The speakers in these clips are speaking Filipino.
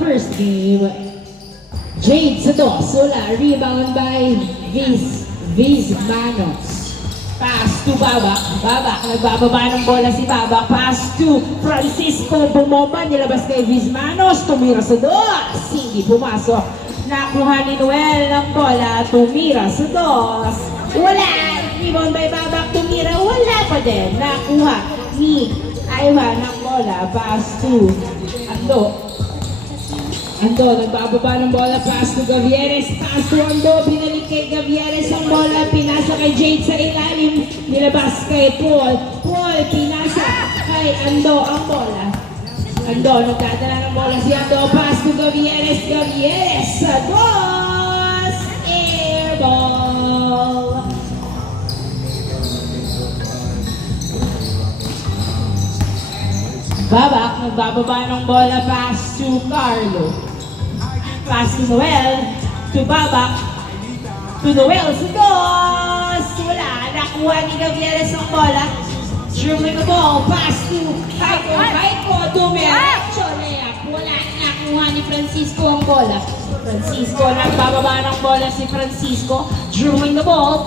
First game, Jade sa dos, wala, rebound by Viz Manos. Pass to Babak, nagbababa ng bola si Babak, pass to Francisco, bumomba, nilabas kay Viz Manos, tumira sa dos, hindi pumasok. Nakuha ni Noel ng bola, tumira sa dos, wala, rebound by Babak, tumira, wala pa din. Nakuha ni Ivan ng bola, pass to Ando, nagbababa ng bola, pass to Gavieres, pass to Ando, binalik kay Gavieres ang bola, pinasa kay Jade sa ilalim, nilabas kay Paul, pinasa kay Ando ang bola. Ando, nagdadala ng bola si Ando, pass to Gavieres, sa dos, air ball. Babak, nagbababa ng bola, pass to Carlo. Pass to Noel, to Babak, to Noel, sa dos! Wala, nakuha ni Gavieres ang bola. Dribbling the ball, pass to Haiko, dumiretso, layup. Wala, nakuha ni Francisco ang bola. Francisco, nagbababa ng bola si Francisco. Dribbling the ball,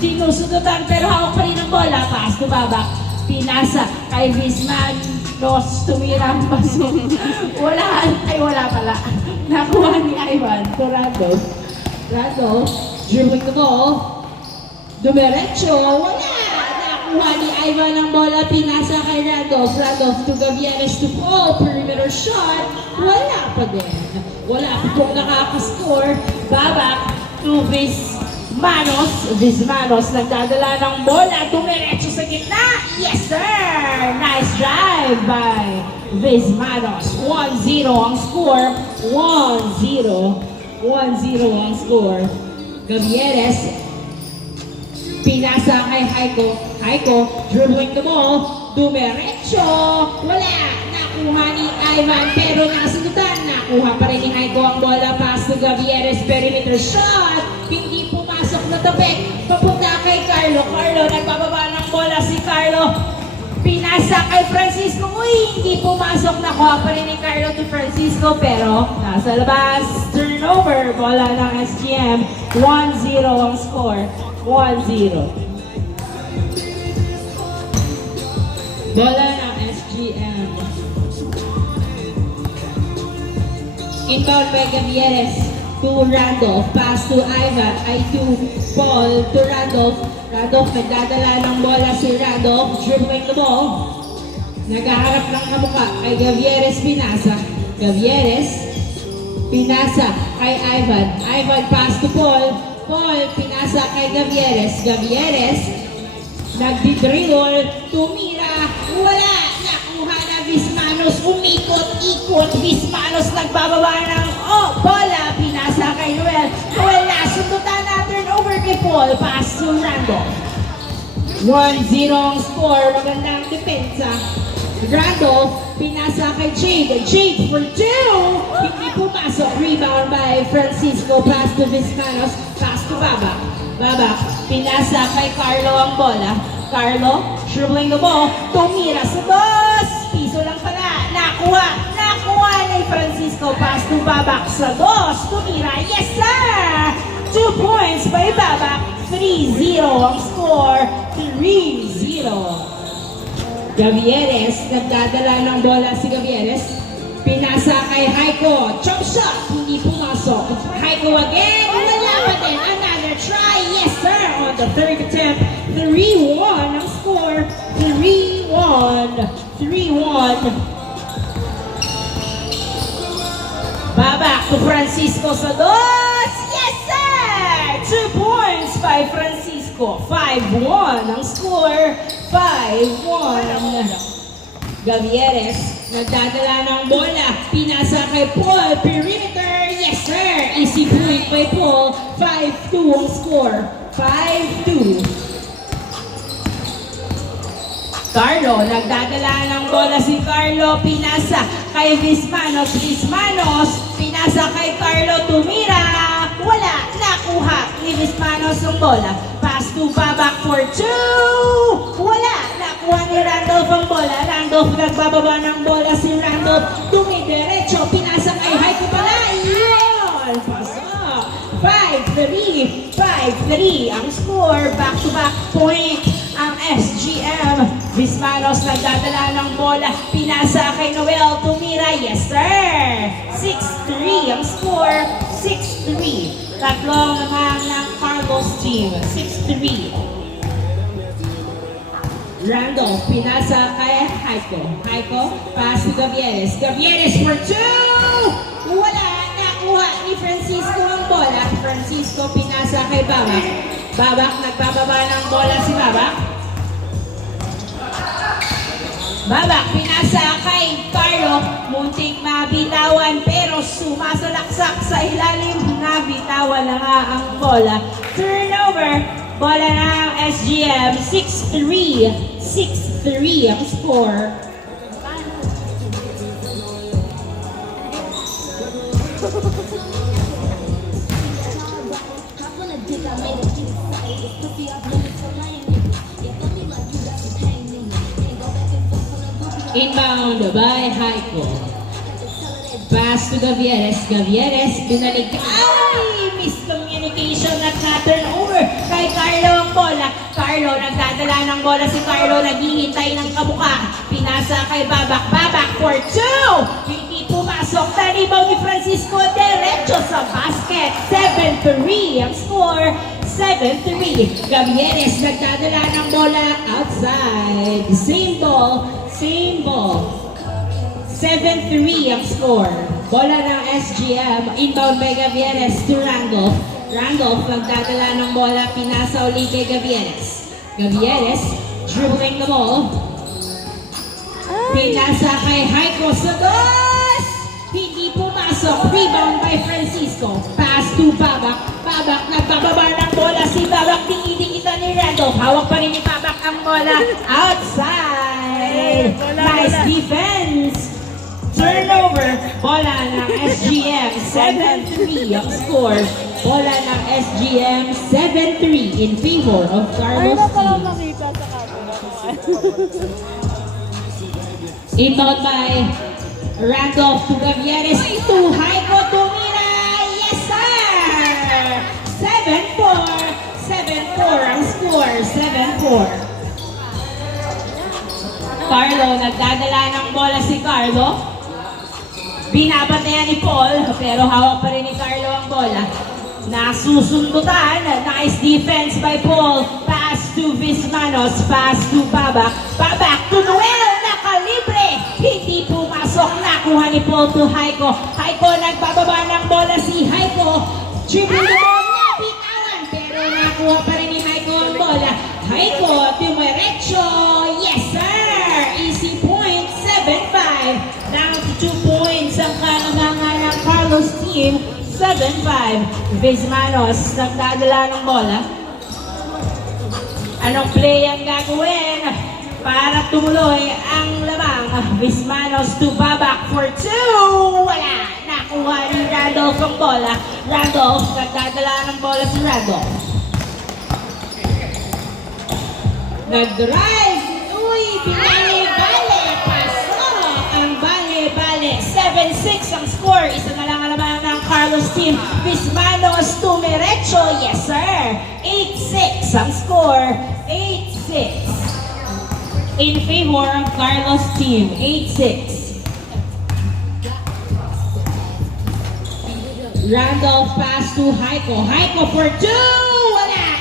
tinusudutan pero hawak pa rin ang bola. Pass to Babak, pinasa kay Visman. Tumira ang baso. Wala pala. Nakuha ni Ivan to Randolph, dribbling the ball. Dumiretso, wala. Nakuha ni Ivan ang bola, pinasa kay Randolph to Gavieres to Paul, perimeter shot. Wala pa din. Wala pa pong nakakascore. Babak to Viz Manos, nagdadala ng bola, dumiretso sa gitna. Yes, sir! Nice drive by Viz Manos. 1-0 ang score. 1-0 ang score. Gavieres, pinasa kay Haiko, dribbling the ball, dumiretso. Wala! Nakuha ni Ivan, pero nasunutan. Nakuha pa rin ni Haiko ang bola, pass to Gavieres, perimeter shot. Hindi pumasok na tabi. Papunta kay Carlo, nagbababa ng bola si Carlo. Pinasa kay Francisco. Hindi pumasok. Nakuha pa rin ni Carlo to Francisco, pero nasa labas. Turnover, bola ng SGM. 1-0 ang score. 1-0. Bola ng SGM. Inbound by Gavieres to Randolph, pass to Ivan, to Paul, to Randolph. Randolph, nagdadala ng bola si Randolph, dribbling the ball. Naghaharap ng kamukha kay Gavieres, pinasa. Pinasa kay Ivan. Pass to Paul. Pinasa kay Gavieres. Nagdidribble, tumira, wala. Nakuha na Viz Manos, umikot-ikot. Viz Manos nagbababa ng bola, pinasa kay Noel. Wala, sundutan na, turnover kay Paul, pass to Randolph. 1-0 ang score, magandang depensa. Randolph, pinasa kay Jade for 2. Hindi pumasok, rebound by Francisco, pass to Viz Manos, pass to Babak, pinasa kay Carlo ang bola. Carlo, dribbling the ball, tumira sa dos. Piso lang pala, nakuha ni Francisco, pass to Babak sa dos. Tumira, yes sir! 2 points by Babak. 3-0 ang score. 3-0. Gavieres, nagdadala ng bola si Gavieres. Pinasa kay Haiko. Chop shot, hindi pumasok. Haiko again, wala pa din. Another try, yes sir, on the third attempt. 3-1 ang score. 3-1. Babak to Francisco sa dos. Yes sir! 2 points by Francisco. 5-1 ang score. 5-1. Gavieres, nagdadala ng bola. Pinasa kay Paul, perimeter. Yes sir! Easy point by Paul. 5-2 ang score. 5-2. Carlo, nagdadala ng bola si Carlo, pinasa kay Viz Manos, pinasa kay Carlo, tumira, wala, nakuha ni Viz Manos ang bola, pass to Babak for 2, wala, nakuha nakuha ni Randolph ang bola. Randolph nagbababa ng bola si Randolph. Dumidiretso, pinasa kay Haiko pala. Yun! Pasok! 5-3, 5-3 ang score. Back-to-back point ang SGM. Bismanos nagdadala ng bola. Pinasa kay Noel. Tumira. Yes, sir! 6-3 ang score. 6-3. Tatlong naman ng Carlos team. 6-3. Randolph, pinasa kay Haiko. Haiko, pass to Gavieres. Gavieres for 2! Wala, nakuha ni Francisco ang bola. Francisco, pinasa kay Babak. Babak, nagbababa ng bola si Babak. Babak, pinasa kay Carlo. Munting mabitawan pero sumasalaksak sa ilalim. Nabitawan na nga ang bola. Turnover. Bola ng SGM. 6-3. 6-3 ang score. Inbound by Haiko. Pass to Gavieres. Gavieres, binalik. Ay! Miscommunication at na-turnover kay Carlo ang bola. Carlo, nagdadala ng bola si Carlo. Naghihintay ng kabuka. Pinasa kay Babak. Babak for 2! Hindi pumasok. Tanibaw ni Francisco. Diretso sa basket. 7-3 ang score. 7-3. Gavieres, nagdadala ng bola outside. Same ball. Same ball. 7-3 ang score. Bola ng SGM. Inbound by Gavieres to Randolph. Randolph nagdadala ng bola. Pinasa ulit kay Gavieres. Gavieres dribbling the ball. Pinasa kay Haiko Sagos. Hindi pumasok. Rebound by Francisco. Pass to Babak. Babak nagbababa ng bola. Si Babak dinidikita ni Randolph. Hawak pa rin ni Babak ang bola. Outside. Nice defense. Turnover. Bola ng SGM. 7-3 ang score. Bola ng SGM. 7-3 in favor of Carlos team. Inbound by Randolph to Gavieres. To Haiko Tumira. Yes, sir! 7-4. 7-4 ang score. 7-4. Carlo, nagdadala ng bola si Carlo. Binabantayan ni Paul, pero hawak pa rin ni Carlo ang bola. Nasusundutan. Nice defense by Paul. Pass to Vismanos. Pass to Babak. Babak to Noel. Nakalibre. Hindi pumasok. Nakuha ni Paul to Haiko. Haiko, nagbababa ng bola si Haiko. Dribbling the ball. Nabitawan. Pero nakuha pa rin ni Haiko ang bola. Haiko, dumiretso. Yes, sir. Easy point. 7-5. Down to 2 points ang kanamangan ng Carlos team. 7-5. Vismanos nagdadala ng bola. Anong play ang gagawin para tumuloy ang lamang? Vismanos to Babak for 2. Wala. Nakuha ni Randolph ang bola. Randolph nagdadala ng bola si Randolph. Nag-drive. Uy, binali-bali. Pasok ang bali-bali. 7-6 ang score. Isa na lang alaman ng Carlos team. Vismanos tumiretso. Yes, sir. 8-6 ang score. 8-6. In favor of Carlos team. 8-6. Randolph pass to Haiko. Haiko for 2. Wala.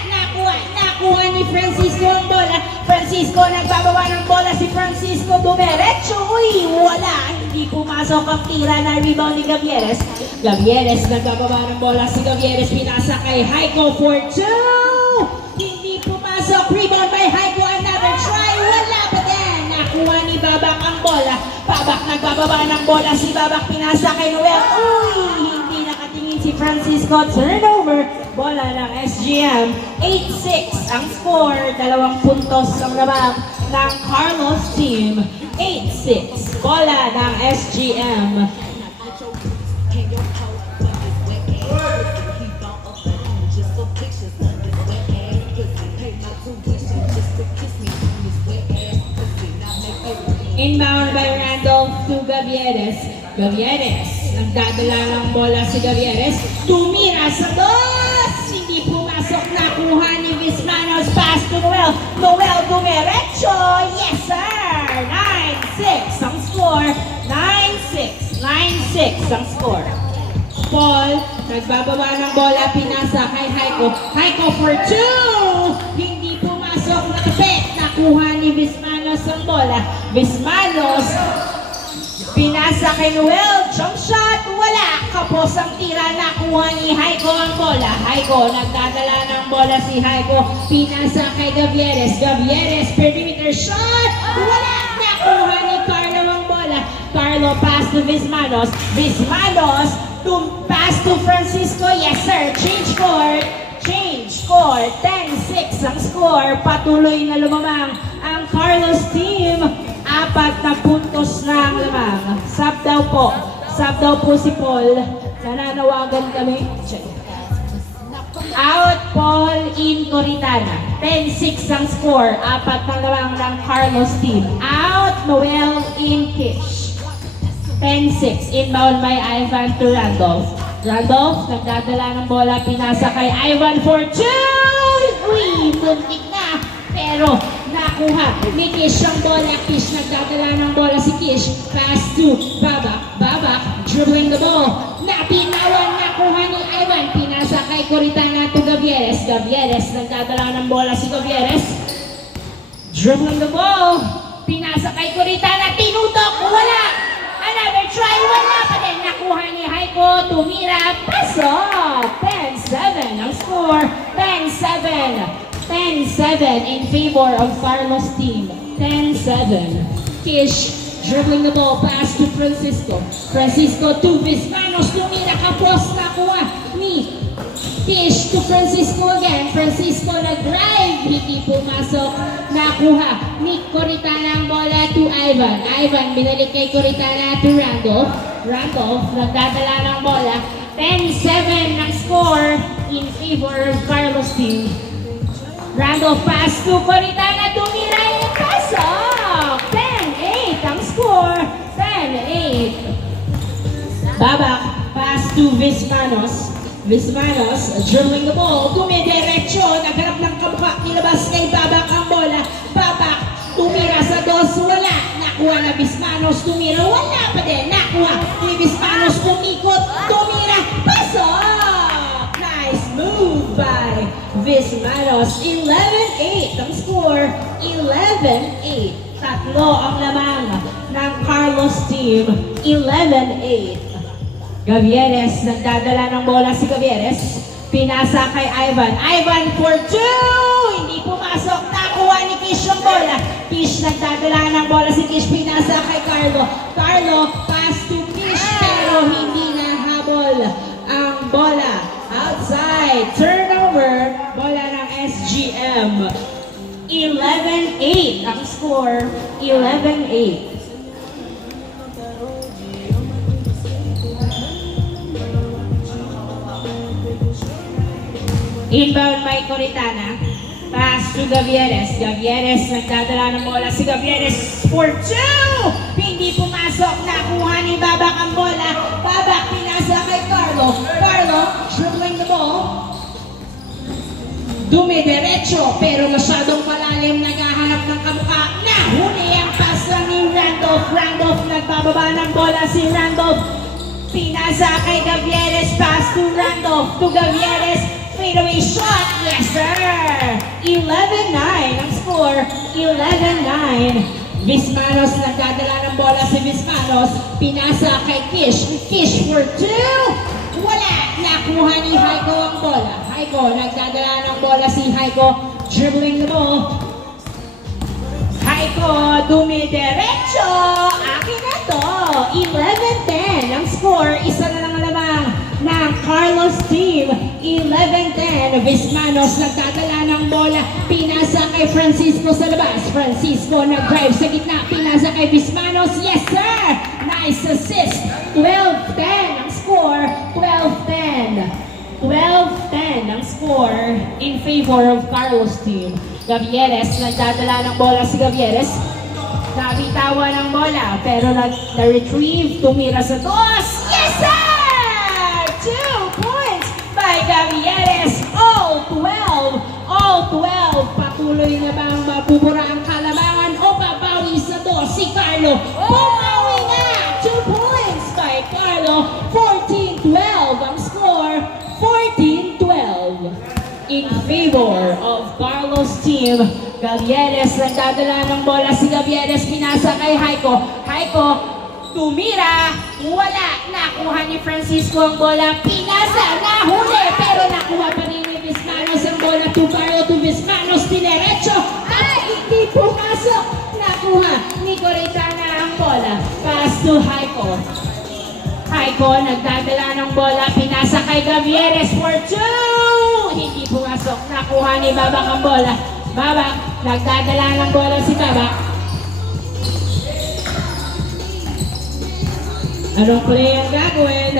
Nakuha ni Francisco ang bola. Francisco nagbababa ng bola. Si Francisco dumiretso. Uy, wala. Hindi pumasok ang tira na rebound ni Gavieres. Gavieres nagbababa ng bola. Si Gavieres pinasa kay Haiko for 2. Hindi pumasok. Rebound by Haiko. Another try. Wala pa din. Nakuha ni Babak ang bola. Babak nagbababa ng bola. Si Babak pinasa kay Noel. Uy, hindi nakatingin si Francisco. Turnover. Bola ng SGM. 8-6 ang score. 2 puntos ang labang ng Carlos team. 8-6. Bola ng SGM. to Gavieres. Gavieres, nagdadala ng bola si Gavieres. Tumira sa dos! Hindi pumasok, nakuha ni Vismanos. Pass to Noel. Noel dumiretso. Yes, sir! 9-6 ang score. 9-6. 9-6 ang score. Paul, nagbababa ng bola, pinasa kay Haiko. Haiko for two! Hindi pumasok, natapit. Nakuha ni Vismanos ang bola. Vismanos, pinasa kay Noel. Jump shot, wala. Kapos ang tira, nakuha ni Haiko ang bola. Haiko, nagdadala ng bola si Haiko. Pinasa kay Gavieres. Gavieres, perimeter shot, wala. Nakuha ni Carlo ang bola. Carlo, pass to Vismanos. Vismanos, pass to Francisco. Yes, sir. Change court. Change score. 10-6 ang score. Patuloy na lumamang ang Carlos team. 4 na puntos na ang lamang. Sub daw po. Sub daw po si Paul. Nananawagan kami. Check. Out, Paul, in, Coritana. 10-6 ang score. 4 na lamang ng Carlos team. Out, Noel, in, Kish. 10-6. Inbound by Ivan to Randolph. Randolph, nagdadala ng bola. Pinasa kay Ivan for two! Uy, muntik na. Pero, nakuha. Ni Kish ang bola. Kish, nagdadala ng bola si Kish. Pass to Babak. Babak, dribbling the ball. Napinawan, nakuha ni Ivan. Pinasa kay Coritana to Gavieres. Gavieres, nagdadala ng bola si Gavieres. Dribbling the ball. Pinasa kay Coritana. Tinutok, wala. Another try, wala pa din. Nakuha ni Haiko, tumira, pasok. 10-7 ang score. 10-7. 10-7 in favor of Carlos team. 10-7. Kish, dribbling the ball, pass to Francisco. Francisco to Vismanos, tumira, kapos, nakuha ni Kish to Francisco again. Francisco nag-drive, hindi pumasok. Nakuha ni Coritana ang bola to Ivan. Ivan, binalik kay Coritana to Randolph. Randolph, nagdadala ng bola. 10-7 ang score in favor of Carlos team. Randolph pass to Coritana, tumira yung pasok. 10-8 ang score. 10-8. Babak, pass to Vismanos. Vismanos, dribbling the ball, tumidiretso, nagharap ng kamukha, nilabas kay Babak ang bola. Babak, tumira sa dos, wala. Nakuha na Vismanos, tumira, wala pa din. Nakuha ni Vismanos, umikot, tumira, pasok! Nice move by Vismanos. 11-8 ang score. 11-8. Tatlo ang lamang ng Carlos team. 11-8. Gavieres, nagdadala ng bola si Gavieres. Pinasa kay Ivan. Ivan for two! Hindi pumasok. Nakuha ni Kish ang bola. Kish, nagdadala ng bola si Kish. Pinasa kay Carlo. Carlo, pass to Kish. Pero hindi nahabol ang bola. Outside. Turnover. Bola ng SGM. 11-8 ang score. 11-8. Inbound by Coritana. Pass to Gavieres. Gavieres, nagdadala ng bola si Gavieres for two! Hindi pumasok. Nakuha ni Babak ang bola. Babak, pinasa kay Carlo. Carlo, dribbling the ball. Dumidiretso, pero masyadong malalim. Naghahanap ng kamukha. Nahuli ang pass lang ni Randolph. Randolph, nagbababa ng bola si Randolph. Pinasa kay Gavieres. Pass to Randolph. To Gavieres. Fadeaway shot, yes sir! 11-9 ang score, 11-9. Vismanos, nagdadala ng bola si Vismanos. Pinasa kay Kish. Kish for two! Wala! Nakuha ni Haiko ang bola. Haiko, nagdadala ng bola si Haiko. Dribbling the ball. Haiko, dumidiretso! Akin na to! 11-10 ang score, isa na lang lamang ng Carlos team. 11-10. Vismanos, nagdadala ng bola. Pinasa kay Francisco sa labas. Francisco nag-drive sa gitna. Pinasa kay Vismanos. Yes, sir! Nice assist. 12-10 ang score. 12-10. 12-10 ang score in favor of Carlos team. Gavieres, nagdadala ng bola si Gavieres. nabitawan ng bola, pero na-retrieve, tumira sa dos. Yes, sir! 2 points by Gavieres. All 12. Patuloy na bang mabubura ang kalamangan o babawi sa dos si Carlo? Bumawi na! 2 points by Carlo. 14-12 ang score. 14-12 in favor of Carlos team. Gavieres nagdadala ng bola si Gavieres, pinasa kay Haiko. Haiko, tumira, wala. Nakuha ni Francisco ang bola, pinasa, nahuli, pero nakuha pa rin ni Vismanos ang bola. To Carlo, to Vismanos, dinerecho. Ay, hindi pumasok. Nakuha ni Coritana ang bola. Pass to Haiko. Haiko, nagdadala ng bola, pinasa kay Gavieres for 2. Hindi pumasok. Nakuha ni Babak ang bola. Babak, nagdadala ng bola si Babak. Anong play ang gagawin?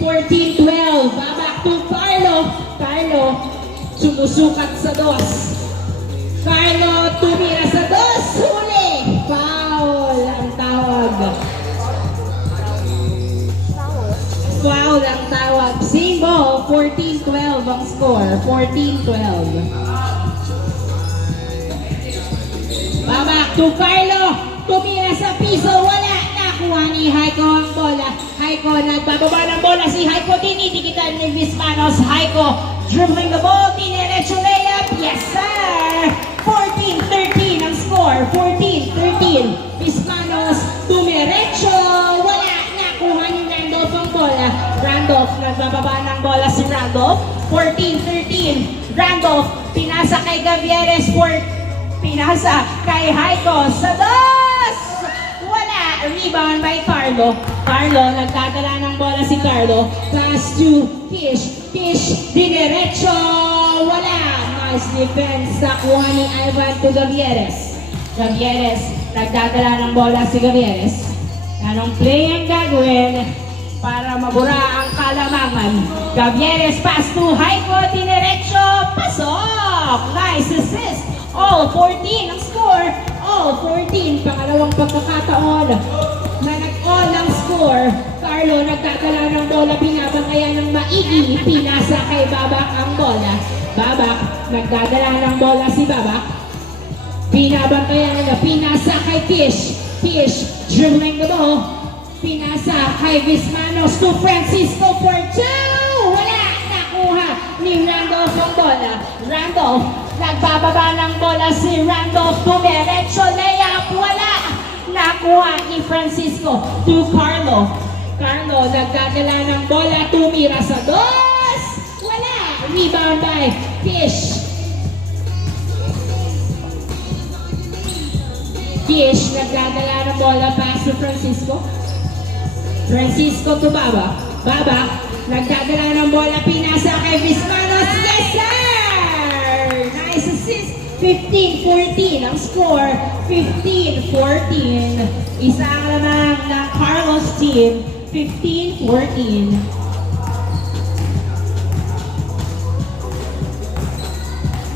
14-12. Babak to Carlo. Carlo, sumusukat sa dos. Carlo, tumira sa dos. Huli. Foul ang tawag. Foul ang tawag. Same ball, 14-12 ang score. 14-12. Babak to Carlo. Tumira sa piso. Wala. Nakuha ni Haiko ang bola. Haiko, nagbababa ng bola. Si Haiko, tinidikitan ni Vismanos. Haiko, dribbling the ball. Dinerecho layup. Yes, sir! 14-13 ang score. 14-13. Vismanos, tumirecho. Wala. Nakuha ni Randolph ang bola. Randolph, nagbababa ng bola si Randolph. 14-13. Randolph, pinasa kay Gavieres. Pinasa kay Haiko sa dos! Wala! Rebound by Carlo. Carlo, nagdadala ng bola si Carlo. Pass to Kish. Kish, dinerecho! Wala! Nice defense. Nakuha ni Ivan to Gavieres. Gavieres, nagdadala ng bola si Gavieres. Anong play ang gagawin para mabura ang kalamangan? Gavieres, pass to Haiko, dinerecho! Pasok! Nice assist! All 14 ang score. All 14. Pangalawang pagkakataon na nag-all ang score. Carlo nagdadala ng bola. Binabangayan ng maigi. Pinasa kay Babak ang bola. Babak. Nagdadala ng bola si Babak. Binabangayan na pinasa kay Kish. Kish. Dribbling the ball. Pinasa kay Vismanos to Francisco for 2. Wala. Nakuha ni Randolph ang bola. Randolph. Nagbababa ng bola si Randolph. Tumiretso layup. Wala. Nakuha ni Francisco to Carlo. Carlo nagdadala ng bola. Tumira sa dos. Wala. Rebound by Kish. Kish nagdadala ng bola. Pass to Francisco. Francisco to Baba. Baba nagdadala ng bola. Pinasa kay Vismanos. Yes, sir! Nice assist. 15-14 ang score. 15-14. Isa ang lamang ng Carlos team. 15-14.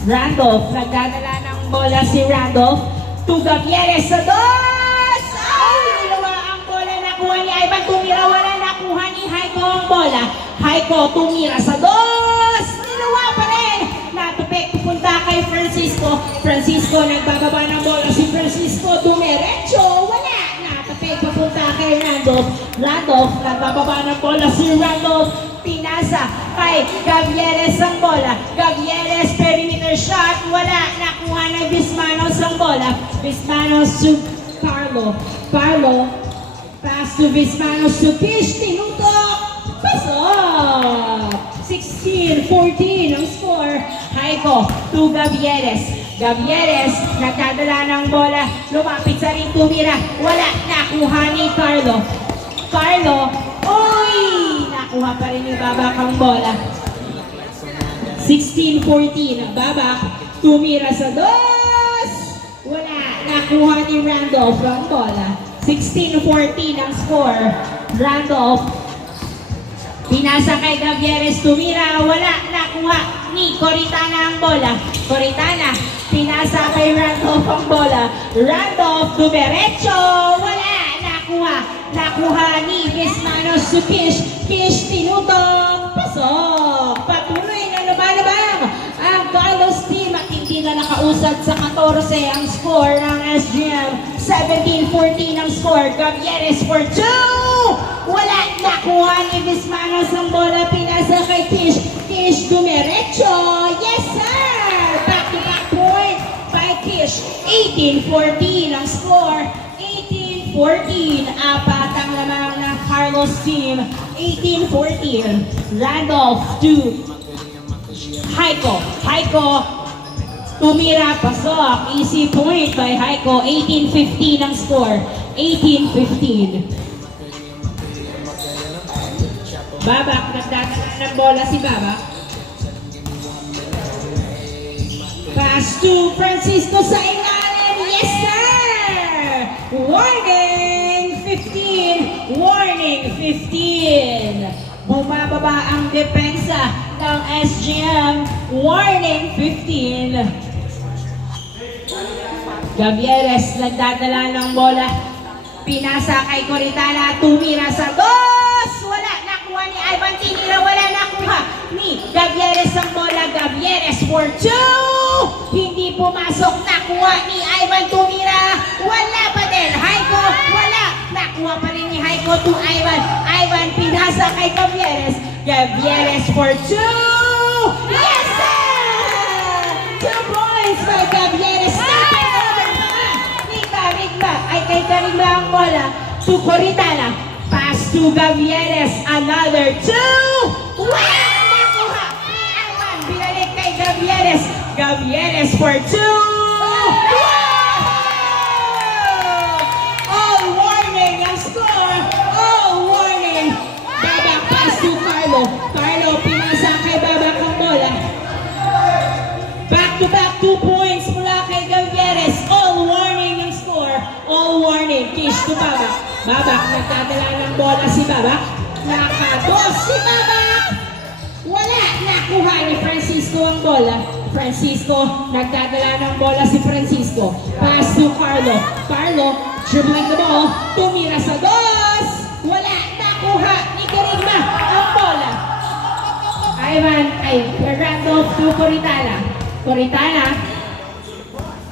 Randolph. Nagdadala ng bola si Randolph. To Gavieres sa dos! Ay! Nilawa ang bola. Nakuha ni Ivan. Tumira. Wala. Nakuha ni Haiko ang bola. Haiko tumira sa dos! Nilawa pa rin. Natupik. Pupunta kay Francisco. Francisco nagbababa ng bola. Si Francisco dumiretso. Wala. Natupik. Papunta kay Randolph. Randolph nagbababa ng bola. Si Randolph pinasa kay Gavieres ang bola. Gavieres perimeter shot. Wala. Nakuha na Vismanos ang bola. Vismanos to Carlo. Carlo. Pass to Vismanos to Kish. Tinutok. Pasok. 16-14 ang score. Haiko to Gavieres. Gavieres nagdadala ng bola. Lumapit sa ring. Tumira. Wala. Nakuha ni Carlo. Carlo. Uy! Nakuha pa rin ni Babak ang bola. 16-14. Babak. Tumira sa dos. Wala. Nakuha ni Randolph ang bola. 16-14 ang score. Randolph Pinasa kay Gavieres, tumira, wala, nakuha ni Coritana ang bola. Coritana, pinasa kay Randolph ang bola. Randolph, dumiretso, wala, nakuha ni Bismanos to Kish. Kish, tinutong, pasok. Patuloy na lumalabang ang Carlos team at hindi na nakausad sa 14 ang score ng SGM. 17-14 ang score. Gavieres for 2. Wala, nakuha ni Bismanos ang bola. Pinasa kay Kish. Kish, dumiretso. Yes, sir! Back-to-back point by Kish. 18-14 ang score. 18-14. Apat ang lamang ng Carlos team. 18-14. Randolph to Haiko. Haiko, tumira, pasok. Easy point by Haiko. 18-15 ang score. 18-15. Babak, nagdadala ng bola si Babak. Pass to Francisco sa ilalim. Yes, sir! Warning 15. Warning 15. Bumababa ang depensa ng SGM. Warning 15. Gavieres nagdadala ng bola. Pinasa kay Coritana. Tumira sa dos. Wala. Nakuha ni Ivan. Tinira. Wala. Nakuha ni Gavieres ang bola. Gavieres for 2. Hindi pumasok. Nakuha ni Ivan. Tumira. Wala pa din. Haiko. Wala. Nakuha pa rin ni Haiko to Ivan. Ivan pinasa kay Gavieres. Gavieres for 2. Yes, sir! 2 points by Gavieres. Stepping over mga ni Karigba. Ay kay Karigba ang bola to Coritana. Pass to Gavieres. Another 2. Wala! Nakuha ni Ivan. Binalik kay Gavieres. Gavieres for 2. All warning ang score. All warning. Babak pass to Carlo. Carlo pinasa kay Babak ang bola. Back to back 2 points mula kay Gavieres. All warning ang score. All warning. Kish to Babak. Babak nagdadala ng bola si Babak. Nakados si Babak. Wala. Nakuha ni Francisco ang bola. Francisco, nagdadala ng bola si Francisco. Pass to Carlo. Carlo, dribbling the ball. Tumira sa dos. Wala. Nakuha ni Karigma ang bola. Randolph to Coritana. Coritana.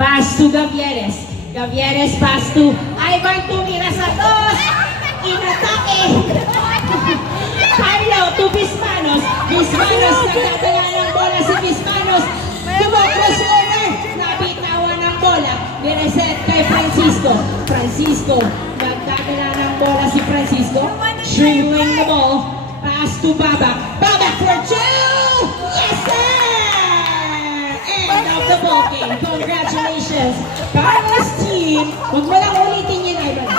Pass to Gavieres. Gavieres pass to Ivan. Tumira sa dos. Inatake. Carlo to Bismanos. Bismanos, nagdadala ng bola si Bismanos. Crossover. Nabitawan ng bola. Nireset kay Francisco. Francisco. Nagdadala ng bola si Francisco. Dribbling the ball. Pass to Babak. Babak for 2! Yes, sir! End of the ball game. Congratulations. Carlos team. Huwag mo lang ulitin yun, Ivan.